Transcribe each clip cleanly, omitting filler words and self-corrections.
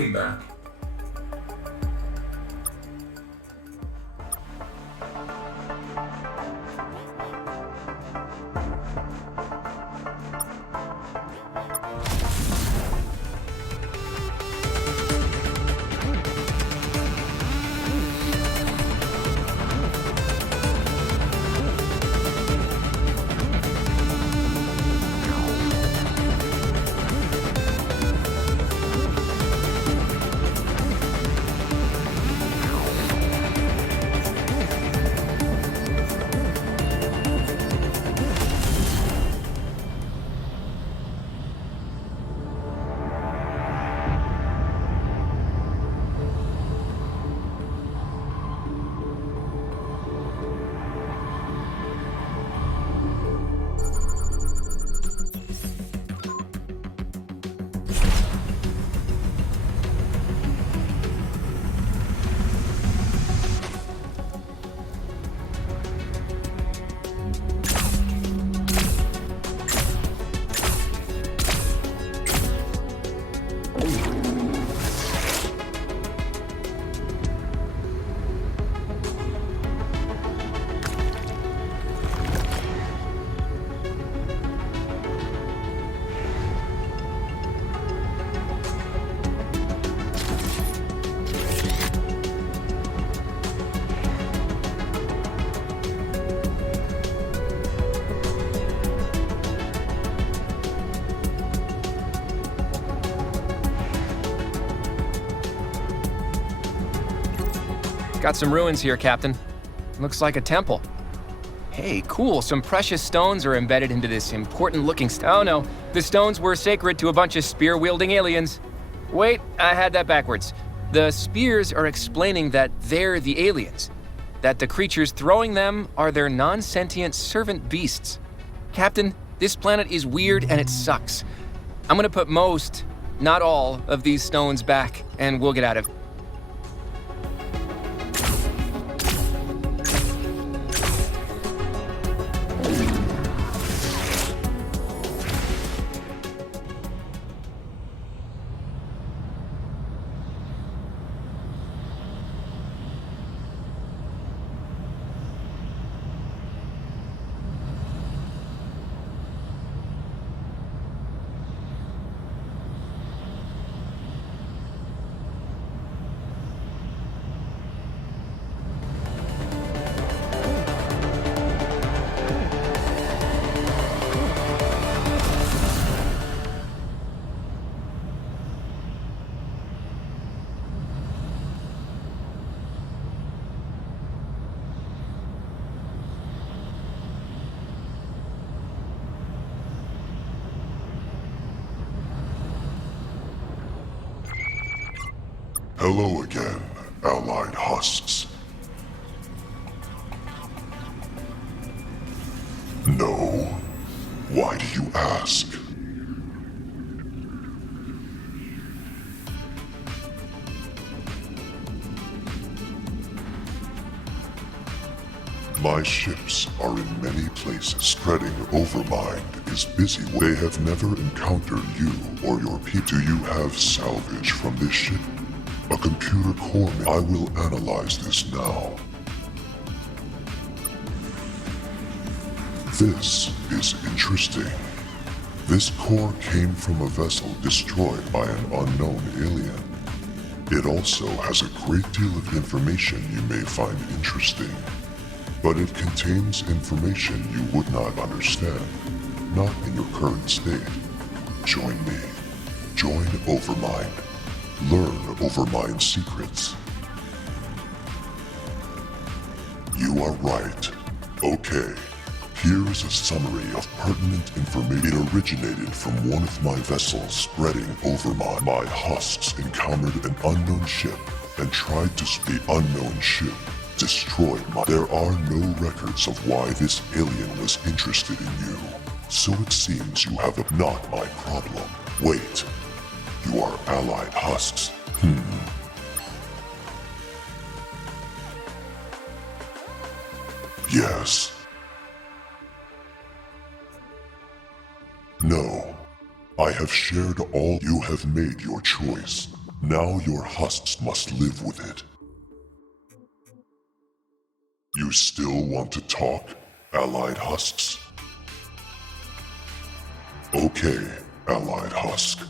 be back. Got some ruins here, Captain. Looks like a temple. Hey, cool, some precious stones are embedded into this important-looking Oh no, the stones were sacred to a bunch of spear-wielding aliens. Wait, I had that backwards. The spears are explaining that they're the aliens, that the creatures throwing them are their non-sentient servant beasts. Captain, this planet is weird and it sucks. I'm gonna put most, not all, of these stones back, and we'll get out of it. Hello again, allied husks. No? Why do you ask? My ships are in many places. Spreading Overmind is busy. They have never encountered you or your people. Do you have salvage from this ship? A computer core. I will analyze this now. This is interesting. This core came from a vessel destroyed by an unknown alien. It also has a great deal of information you may find interesting, but it contains information you would not understand, not in your current state. Join me. Join Overmind. Learn Overmind secrets. You are right. Okay. Here is a summary of pertinent information. It originated from one of my vessels spreading Overmind. My husks encountered an unknown ship and tried to speak. The unknown ship destroyed my... There are no records of why this alien was interested in you. So it seems you have a... Not my problem. Wait. You are allied husks. Yes. No. I have shared all. You have made your choice. Now your husks must live with it. You still want to talk, allied husks? Okay, allied husk.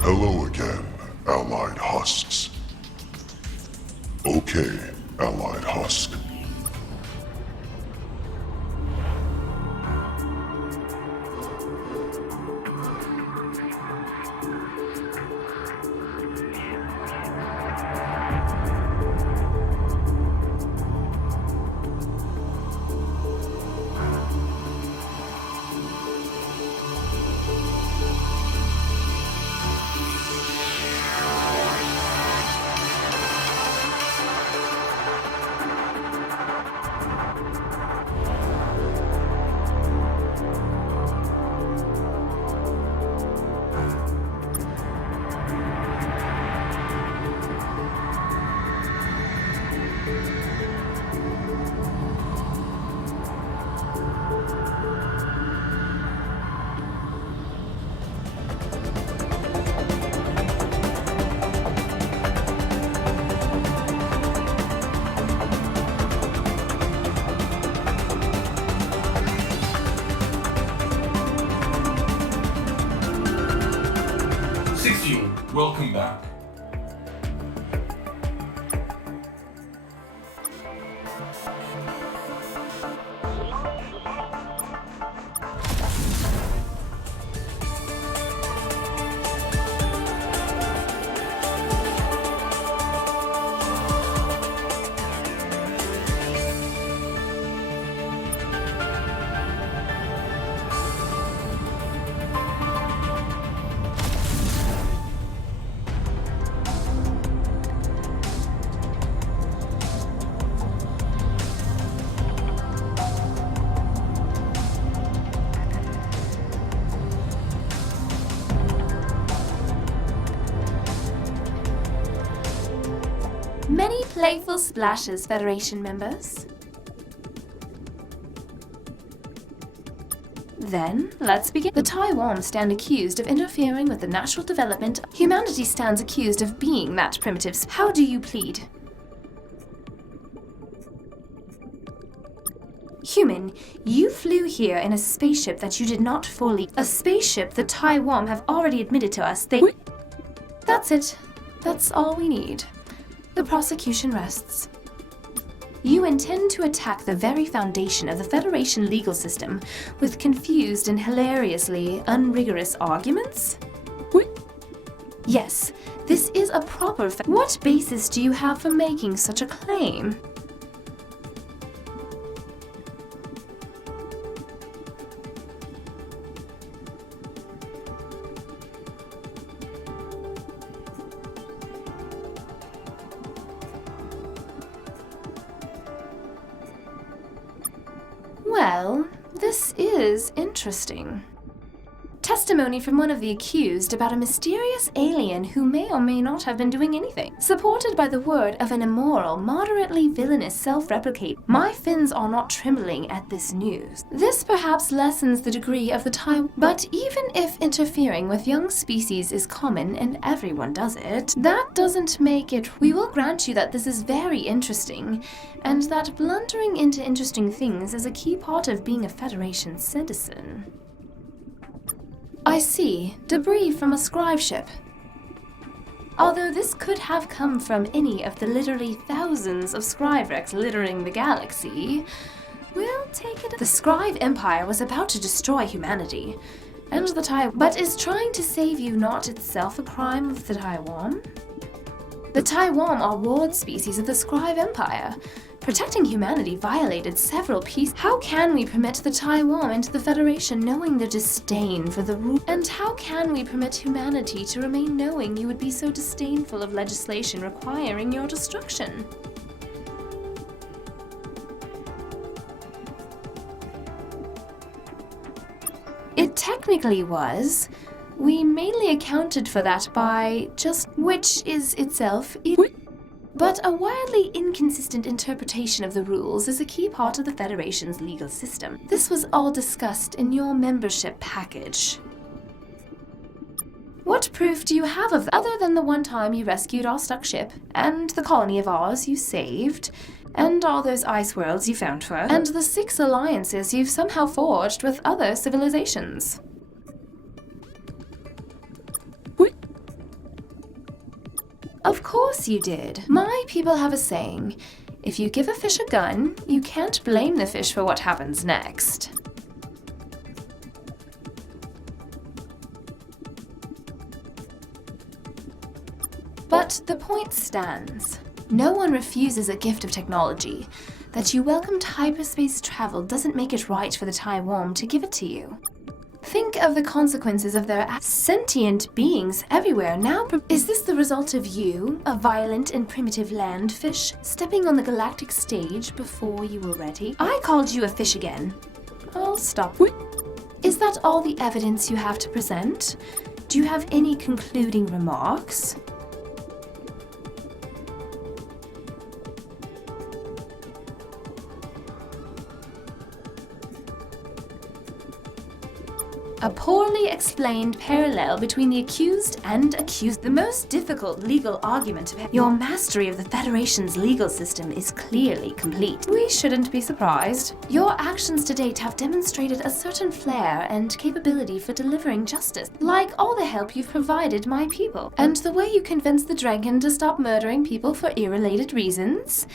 Hello again, allied husks. Okay, allied husk. Welcome back. Many playful splashes, Federation members. Then, let's begin. The Taiwan stand accused of interfering with the natural development. Humanity stands accused of being that primitive. How do you plead? Human, you flew here in a spaceship that you did not fully... A spaceship the Taiwan have already admitted to us. That's it. That's all we need. The prosecution rests. You intend to attack the very foundation of the Federation legal system with confused and hilariously unrigorous arguments? Yes, this is a proper What basis do you have for making such a claim? Well, this is interesting. Testimony from one of the accused about a mysterious alien who may or may not have been doing anything. Supported by the word of an immoral, moderately villainous self-replicate. My fins are not trembling at this news. This perhaps lessens the degree of the time. But even if interfering with young species is common and everyone does it, that doesn't make it. We will grant you that this is very interesting, and that blundering into interesting things is a key part of being a Federation citizen. I see. Debris from a Scryve ship. Although this could have come from any of the literally thousands of Scryve wrecks littering the galaxy, we'll take it. The Scryve Empire was about to destroy humanity, and the Taiwan, but is trying to save you not itself a crime of the Taiwan? The Taiwan are ward species of the Scryve Empire. Protecting humanity violated several pieces. How can we permit the Taiwan into the Federation knowing their disdain for the rule? And how can we permit humanity to remain knowing you would be so disdainful of legislation requiring your destruction? It technically was. We mainly accounted for that by just which is itself. But a wildly inconsistent interpretation of the rules is a key part of the Federation's legal system. This was all discussed in your membership package. What proof do you have of other than the one time you rescued our stuck ship, and the colony of ours you saved, and all those ice worlds you found for, and the 6 alliances you've somehow forged with other civilizations? Of course you did. My people have a saying, if you give a fish a gun, you can't blame the fish for what happens next. But the point stands. No one refuses a gift of technology. That you welcomed hyperspace travel doesn't make it right for the Taiwan to give it to you. Think of the consequences of their sentient beings everywhere now. Is this the result of you, a violent and primitive land fish, stepping on the galactic stage before you were ready? I called you a fish again. I'll stop. Is that all the evidence you have to present? Do you have any concluding remarks? A poorly explained parallel between the accused and accused. The most difficult legal argument of your mastery of the Federation's legal system is clearly complete. We shouldn't be surprised. Your actions to date have demonstrated a certain flair and capability for delivering justice, like all the help you've provided my people, and the way you convinced the Dragon to stop murdering people for irrelated reasons.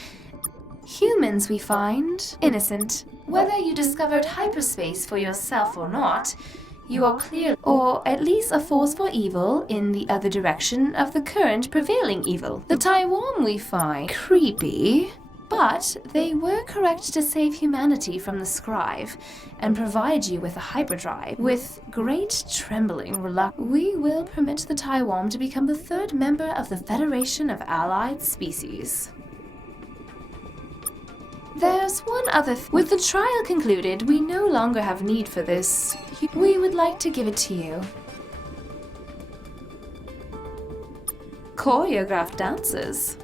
Humans, we find, innocent. Whether you discovered hyperspace for yourself or not, you are clear, or at least a force for evil in the other direction of the current prevailing evil. The Taiwan we find creepy, but they were correct to save humanity from the Scryve and provide you with a hyperdrive. With great trembling reluctance, we will permit the Taiwan to become the 3rd member of the Federation of Allied Species. There's one other with the trial concluded, we no longer have need for this. We would like to give it to you. Choreographed dances.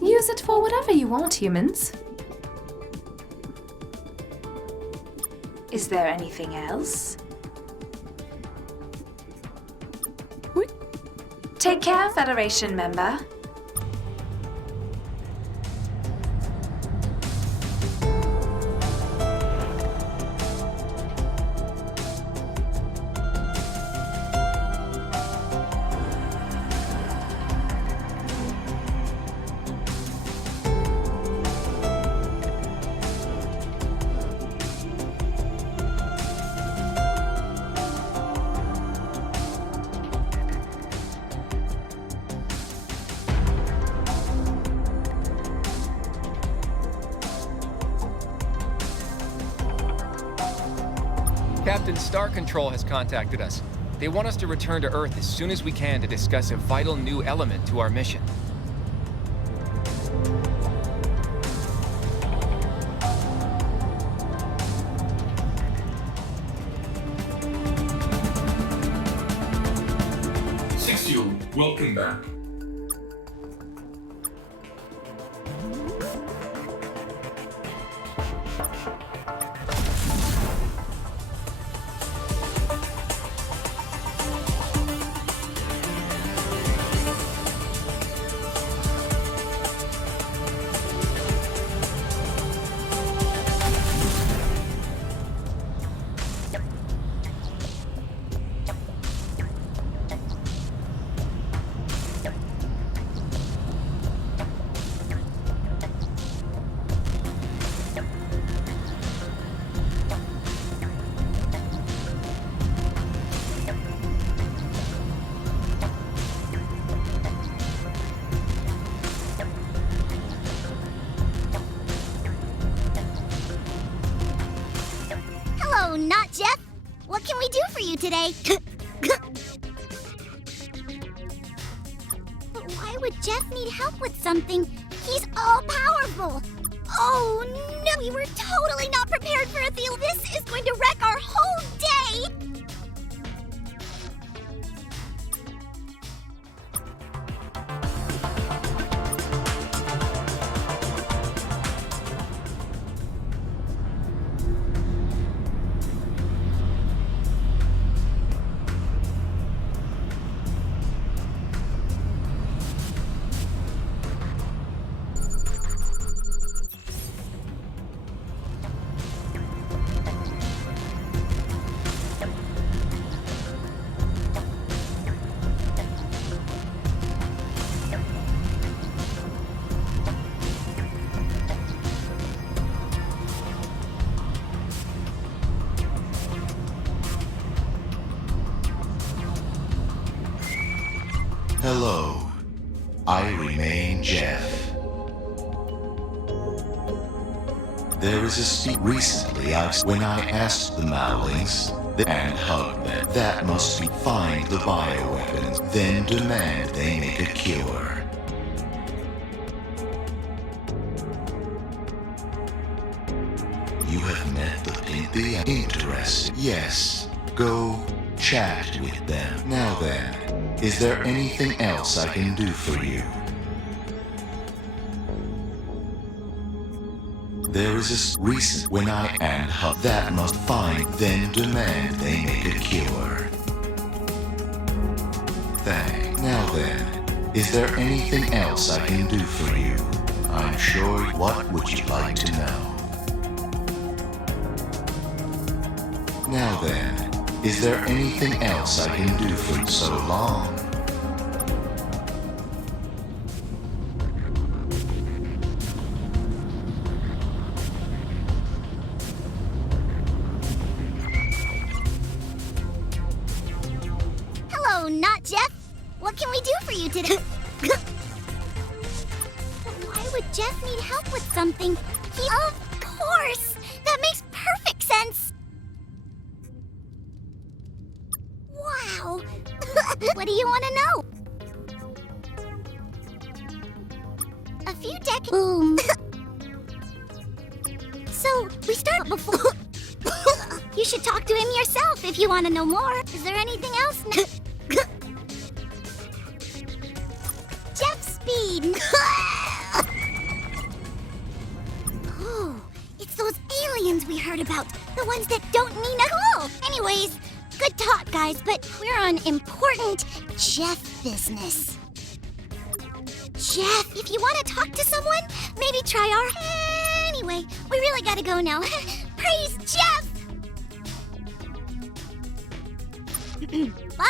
Use it for whatever you want, humans. Is there anything else? Take care, Federation member. Captain Star Control has contacted us. They want us to return to Earth as soon as we can to discuss a vital new element to our mission. ZiO, welcome back. Not Jeff. What can we do for you today? But why would Jeff need help with something? He's all-powerful. Oh, no. We were totally not prepared for a deal. This is going to wreck our whole day. Hello. I remain Jeff. There is a recently when I asked the Mowlings and hugged them that must be find the bioweapons, then demand they make a cure. You have met the interested. Yes, go chat with them. Now then, is there anything else I can do for you? There is a recent when I and hug that must find, then demand they make a cure. Now then, is there anything else I can do for you? I'm sure. What would you like to know? Now then, is there anything else I can do for you? So long. Hello, not Jeff. What can we do for you today? Why would Jeff need help with something? Of course! That makes perfect sense! Wow! What do you want to know? A few decades. Boom. So, we start before. You should talk to him yourself if you want to know more. Is there anything else? Jeff Speed. Oh, it's those aliens we heard about. The ones that don't mean a clue. Anyways, good talk, guys, but we're on important Jeff business. Jeff, if you want to talk to someone, maybe try our... Anyway, we really gotta go now. Praise Jeff! Bye!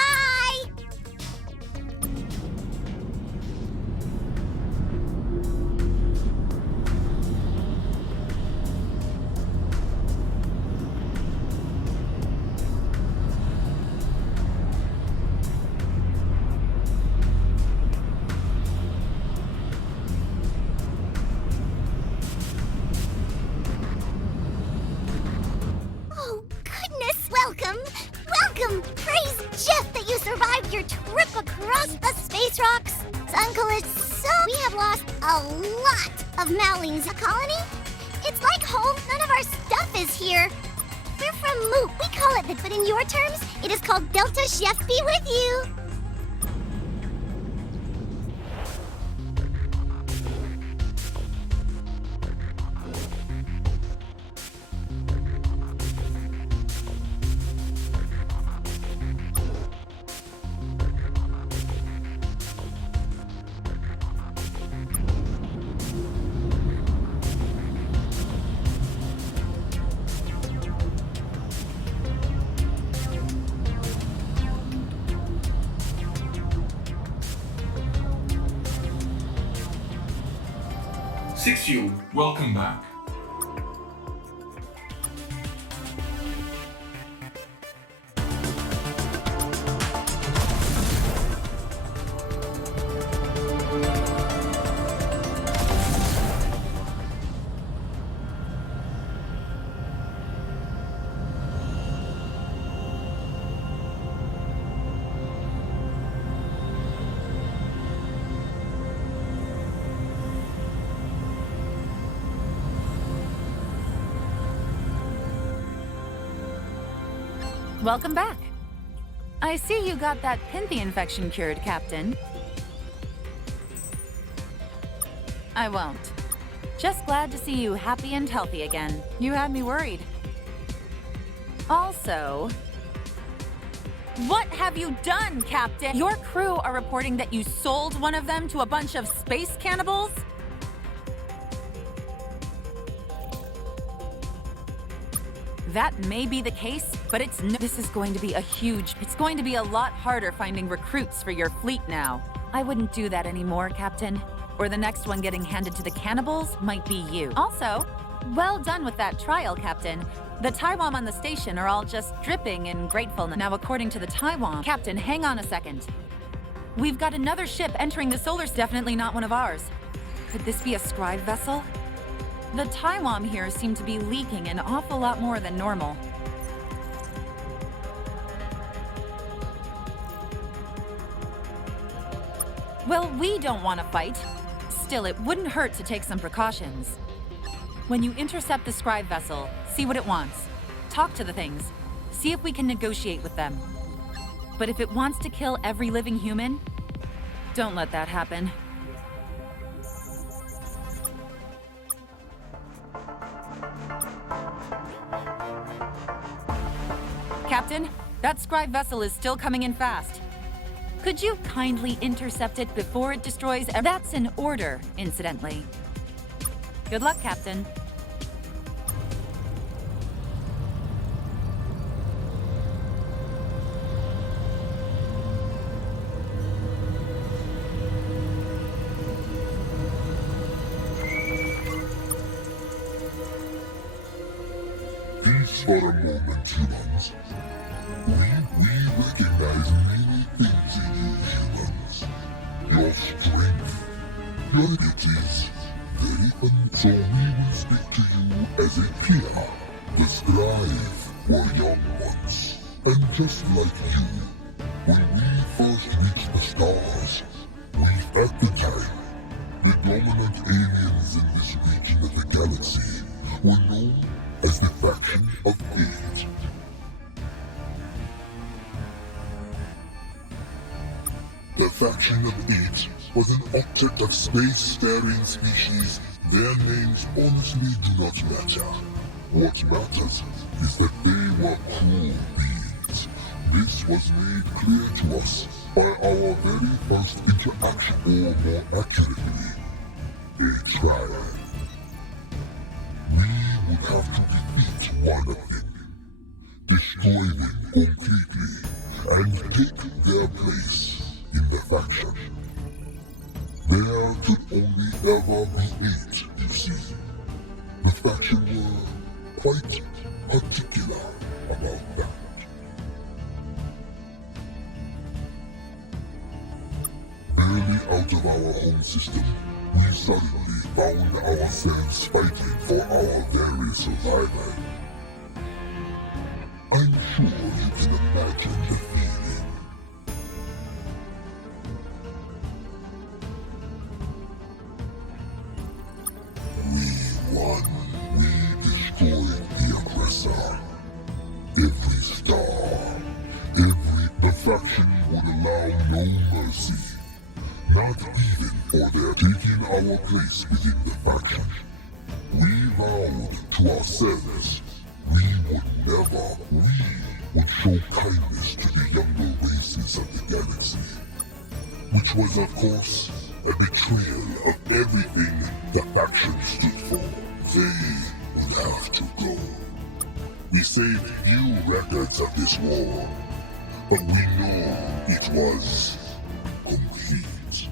Oh, goodness! Welcome! Welcome! Praise Jeff that you survived your trip across the space rocks! Uncle, so we have lost a lot of Mowlings. A colony? It's like home. None of our stuff is here. We're from Moot. We call it that, but in your terms, it is called Delta Chef Be With You. ZiO, welcome back. Welcome back. I see you got that Pimpy infection cured, Captain. I won't. Just glad to see you happy and healthy again. You had me worried. Also, what have you done, Captain? Your crew are reporting that you sold one of them to a bunch of space cannibals? That may be the case, but this is going to be it's going to be a lot harder finding recruits for your fleet now. I wouldn't do that anymore, Captain. Or the next one getting handed to the cannibals might be you. Also, well done with that trial, Captain. The Taiwan on the station are all just dripping in gratefulness. Now, according to the Taiwan, Captain, hang on a second. We've got another ship entering the solar system. Definitely not one of ours. Could this be a Scryve vessel? The Taiwan here seem to be leaking an awful lot more than normal. Well, we don't want to fight. Still, it wouldn't hurt to take some precautions. When you intercept the Scryve vessel, see what it wants. Talk to the things. See if we can negotiate with them. But if it wants to kill every living human, don't let that happen. Captain, that Scryve vessel is still coming in fast. Could you kindly intercept it before it destroys That's an order, incidentally. Good luck, Captain. Peace for a moment, humans. We recognize many things in you humans. Your strength, your abilities, very so we will speak to you as a peer. The Scryve were young ones, and just like you, when we first reached the stars, at the time, the dominant aliens in this region of the galaxy were known as the Faction of 8. The Faction of 8 was an octet of space-faring species. Their names honestly do not matter. What matters is that they were cruel beings. This was made clear to us by our very first interaction, or more accurately, a trial. We would have to defeat one of them, destroy them completely, and take their place in the faction. There could only ever be 8, you see. The faction were quite particular about that. Barely out of our home system, we suddenly found ourselves fighting for our very survival. I'm sure you can imagine the feeling. We won. We destroyed the aggressor. Every star, the faction would allow no mercy. Not even for their taking our place within the faction. We vowed to ourselves we would show kindness to the younger races of the galaxy. Which was, of course, a betrayal of everything the faction stood for. They would have to go. We saved few records of this war, but we know it was complete.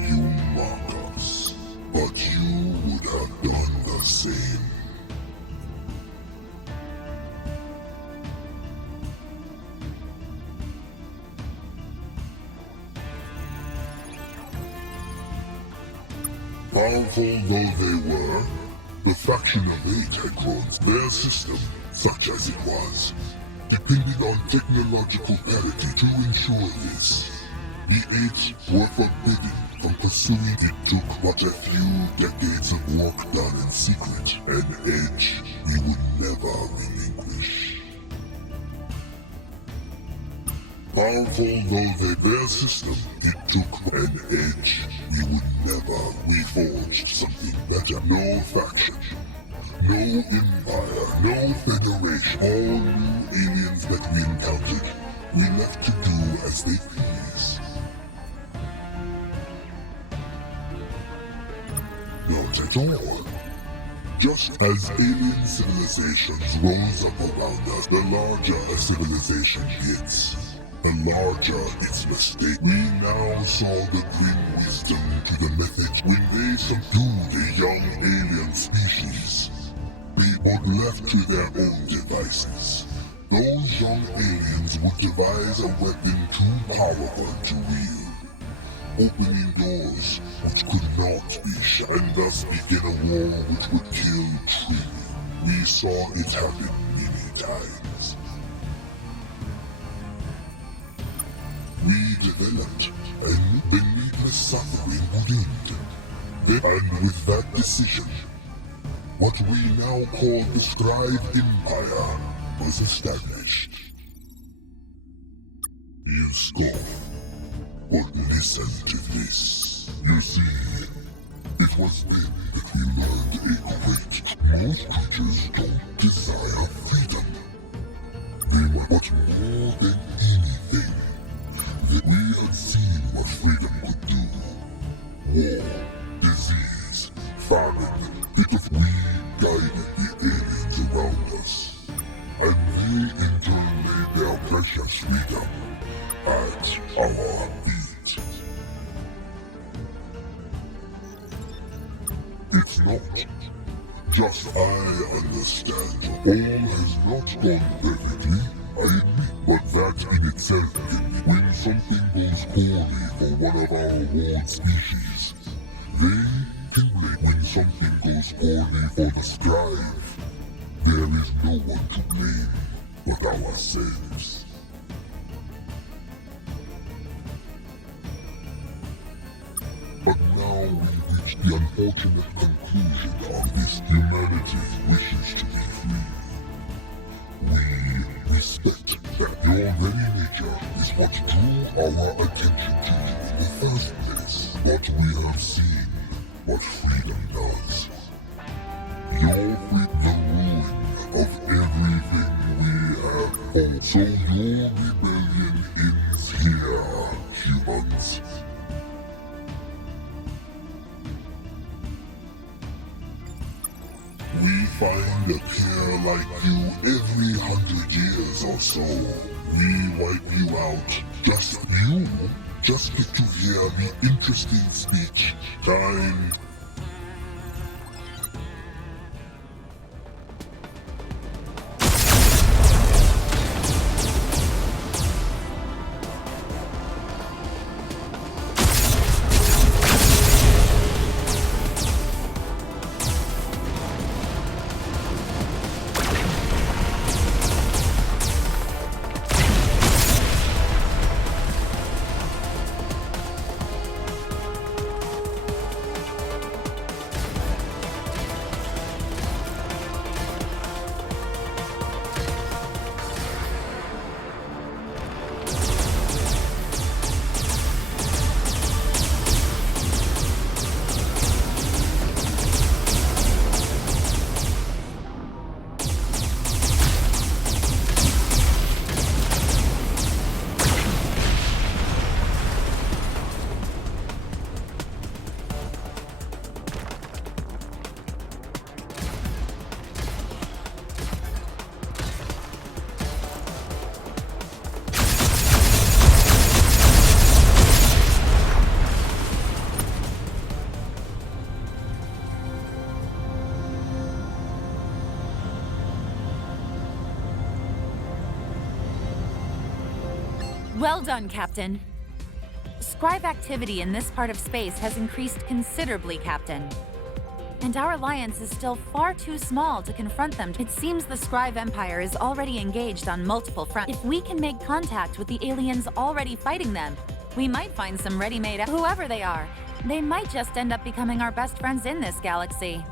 You mock us, but you would have done the same. Powerful though they were, the Faction of 8 had grown. Their system, such as it was, depended on technological parity to ensure this. The 8 were forbidden from pursuing. It took but a few decades of work done in secret, an edge we would never relinquish. Powerful though their system, it took an edge we would never. We forged something better. No faction, no empire, no federation. All new aliens that we encountered, we left to do as they please. Not at all. Just as alien civilizations rose up around us, the larger a civilization gets, the larger its mistake. We now saw the grim wisdom to the method when they subdued a young alien species. People left to their own devices. those young aliens would devise a weapon too powerful to wield, opening doors which could not be shut, and thus begin a war which would kill truly. We saw it happen many times. We developed, and the needless suffering would end. And with that decision, what we now call the Scryve Empire was established. You scoff, but listen to this. You see, it was then that we learned a great. Most creatures don't desire freedom. They want what more than anything. That we had seen what freedom could do. War, disease, famine, because we guided the aliens around us. And they in turn laid their precious freedom at our feet. It's not. Just I understand. All has not gone perfectly, I admit, but that in itself can be when something goes poorly for one of our ward species. They can blame when something goes poorly for the Scryve. There is no one to blame but ourselves. But now we reach the unfortunate conclusion of this. Humanity wishes to be free. We respect that your very nature is what drew our attention to you in the first place. But we have seen what freedom does. Your freedom, the ruin of everything we have fought. So your rebellion ends here, humans. We find a pair like you every 100 years or so. We wipe you out. Just get to hear the interesting speech. Time. Well done, Captain. Scryve activity in this part of space has increased considerably, Captain. And our alliance is still far too small to confront them. It seems the Scryve Empire is already engaged on multiple fronts. If we can make contact with the aliens already fighting them, we might find some ready-made, whoever they are. They might just end up becoming our best friends in this galaxy.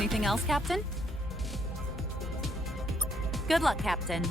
Anything else, Captain? Good luck, Captain.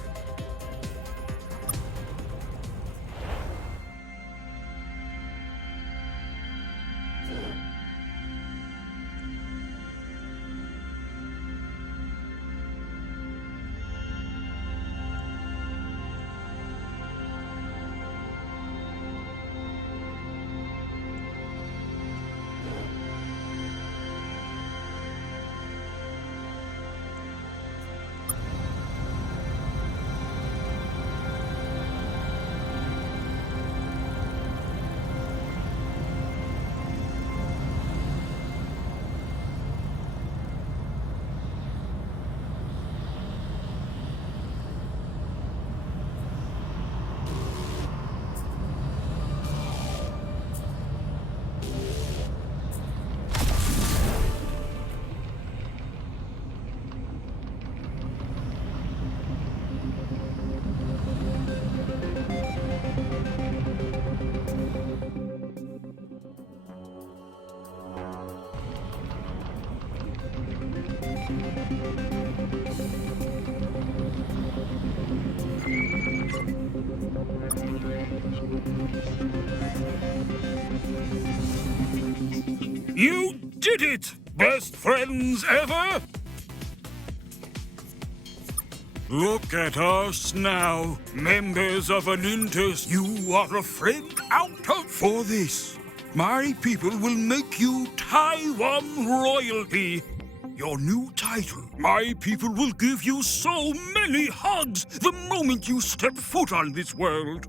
You did it! Best friends ever? Look at us now, members of an You are a friend out of for this. My people will make you Taiwan royalty. Your new title. My people will give you so many hugs the moment you step foot on this world.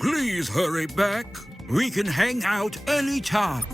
Please hurry back. We can hang out anytime.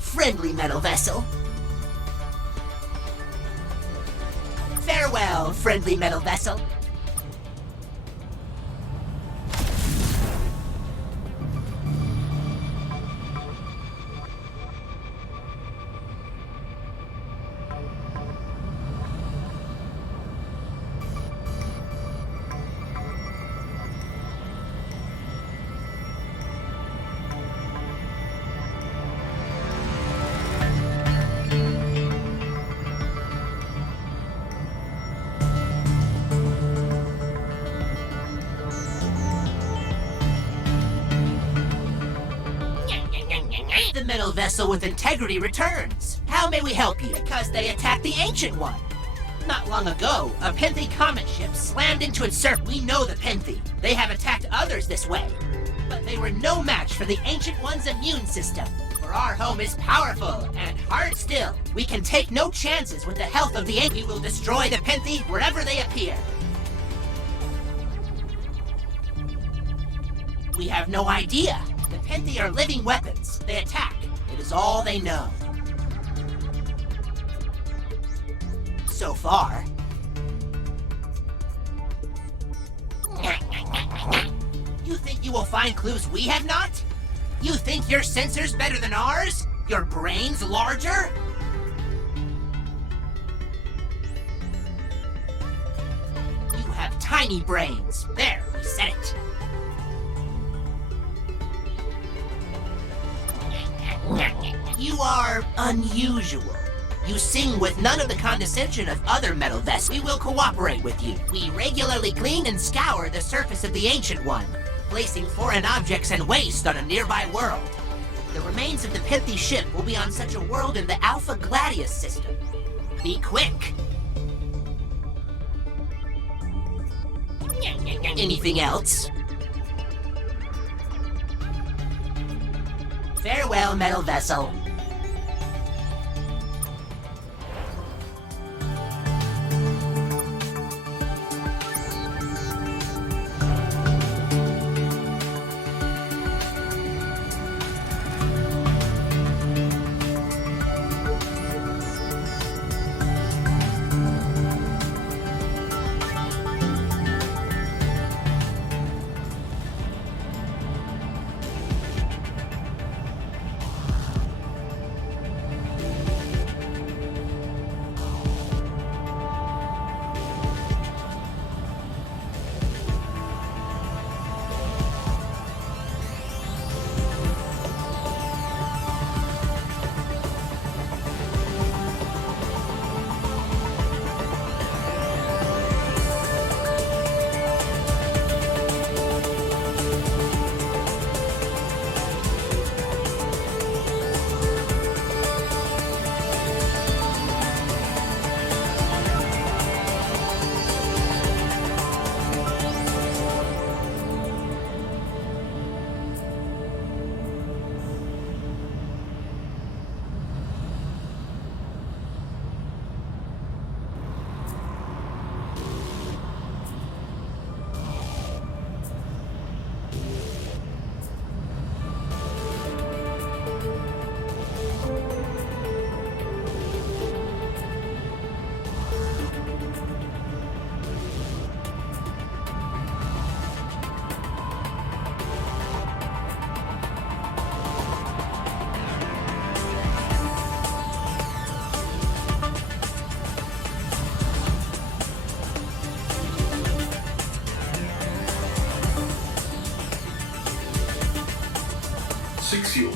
Friendly metal vessel. Farewell, friendly metal vessel. The metal vessel with integrity returns. How may we help you? Because they attacked the Ancient One. Not long ago, a Penthy comet ship slammed into its surface. We know the Penthy. They have attacked others this way. But they were no match for the Ancient One's immune system. For our home is powerful and hard still. We can take no chances with the health of the Ancient. We will destroy the Penthy wherever they appear. We have no idea. The Penthy are living weapons. They attack. It is all they know. So far. You think you will find clues we have not? You think your sensor's better than ours? Your brain's larger? You have tiny brains. There, we said it. You are unusual. You sing with none of the condescension of other metal vessels. We will cooperate with you. We regularly clean and scour the surface of the Ancient One, placing foreign objects and waste on a nearby world. The remains of the Penthy ship will be on such a world in the Alpha Gladius system. Be quick. Anything else? Farewell, metal vessel. Sixial.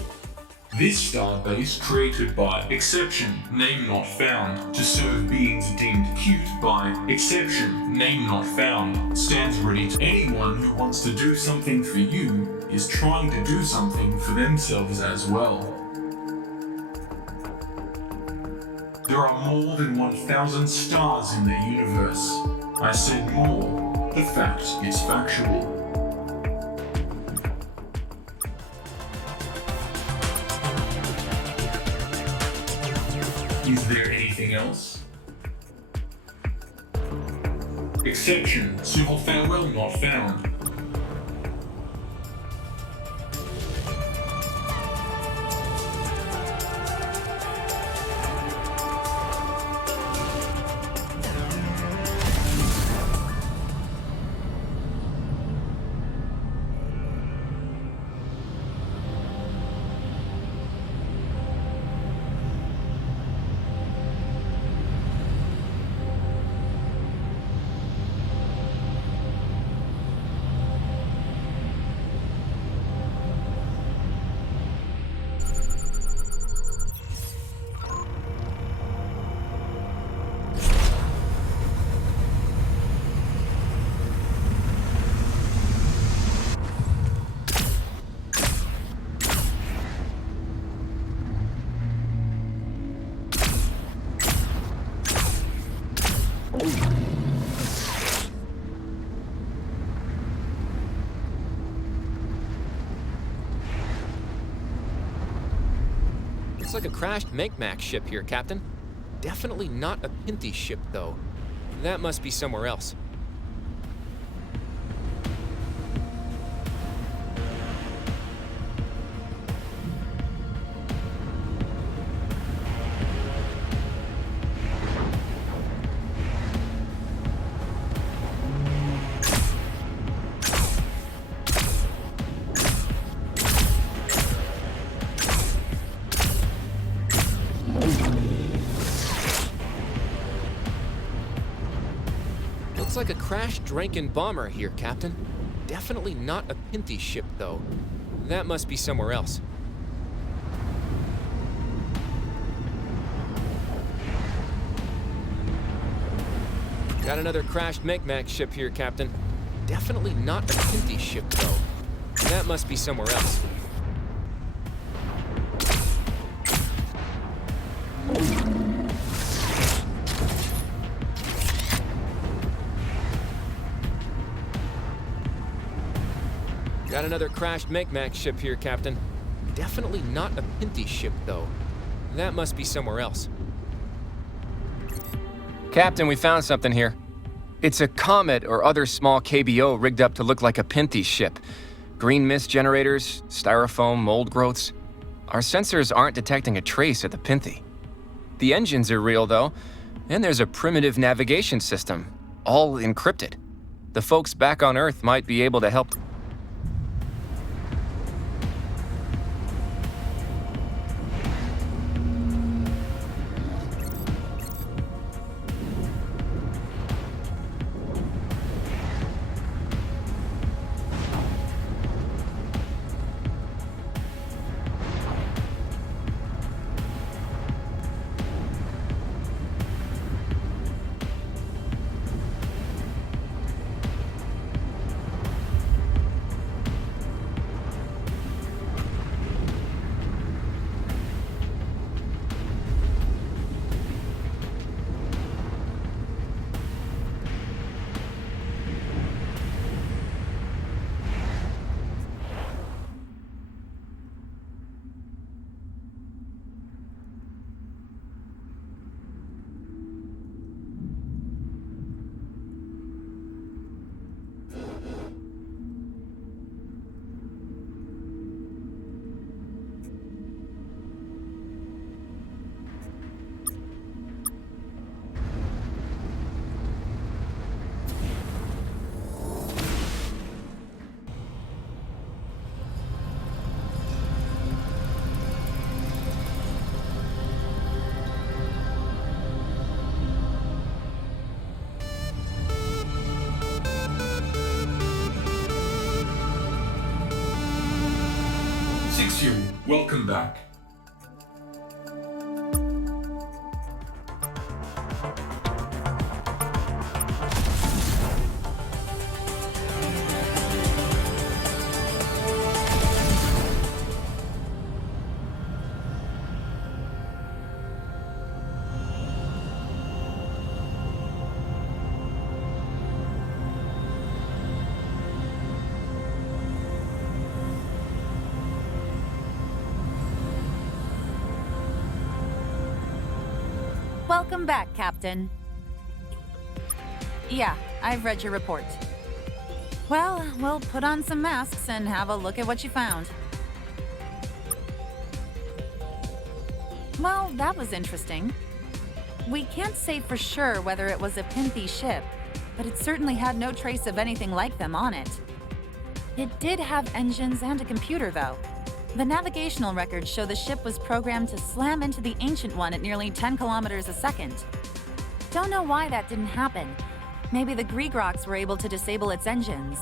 This starbase created by exception, name not found, to serve beings deemed cute by exception, name not found, stands ready to anyone who wants to do something for you is trying to do something for themselves as well. There are more than 1,000 stars in the universe. I said more. The fact is factual. Is there anything else? Exception, sur farewell not found. Looks like a crashed Micmac ship here, Captain. Definitely not a Penthy ship, though. That must be somewhere else. Looks like a crashed Dranken bomber here, Captain. Definitely not a Pinty ship, though. That must be somewhere else. Got another crashed Micmac ship here, Captain. Definitely not a Pinty ship, though. That must be somewhere else. Got another crashed Micmac ship here, Captain. Definitely not a Pinty ship, though. That must be somewhere else. Captain, we found something here. It's a comet or other small KBO rigged up to look like a Pinty ship. Green mist generators, styrofoam, mold growths. Our sensors aren't detecting a trace of the Pinty. The engines are real, though, and there's a primitive navigation system, all encrypted. The folks back on Earth might be able to help. Welcome back. Welcome back, Captain. Yeah, I've read your report. Well, we'll put on some masks and have a look at what you found. Well, that was interesting. We can't say for sure whether it was a Pinty ship, but it certainly had no trace of anything like them on it. It did have engines and a computer, though. The navigational records show the ship was programmed to slam into the ancient one at nearly 10 kilometers a second. Don't know why that didn't happen. Maybe the Gregroks were able to disable its engines.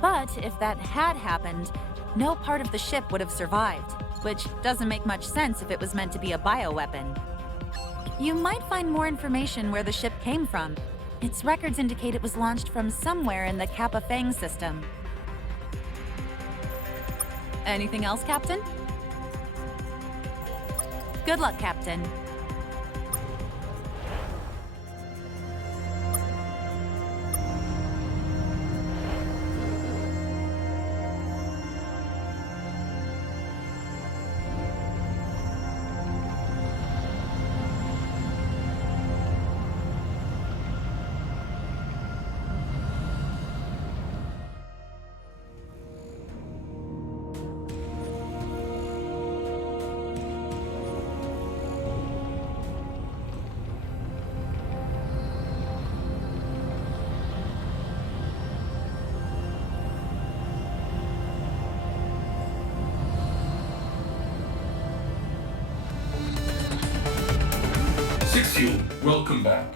But if that had happened, no part of the ship would have survived, which doesn't make much sense if it was meant to be a bioweapon. You might find more information where the ship came from. Its records indicate it was launched from somewhere in the Kappa Fang system. Anything else, Captain? Good luck, Captain. Welcome back.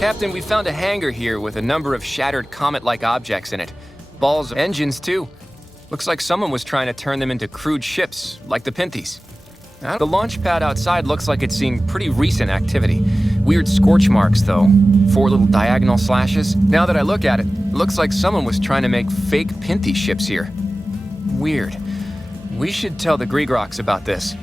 Captain, we found a hangar here with a number of shattered comet-like objects in it. Balls of engines, too. Looks like someone was trying to turn them into crude ships, like the Pinthies. The launch pad outside looks like it's seen pretty recent activity. Weird scorch marks, though. 4 little diagonal slashes. Now that I look at it, it looks like someone was trying to make fake Pinthy ships here. Weird. We should tell the Grigroks about this.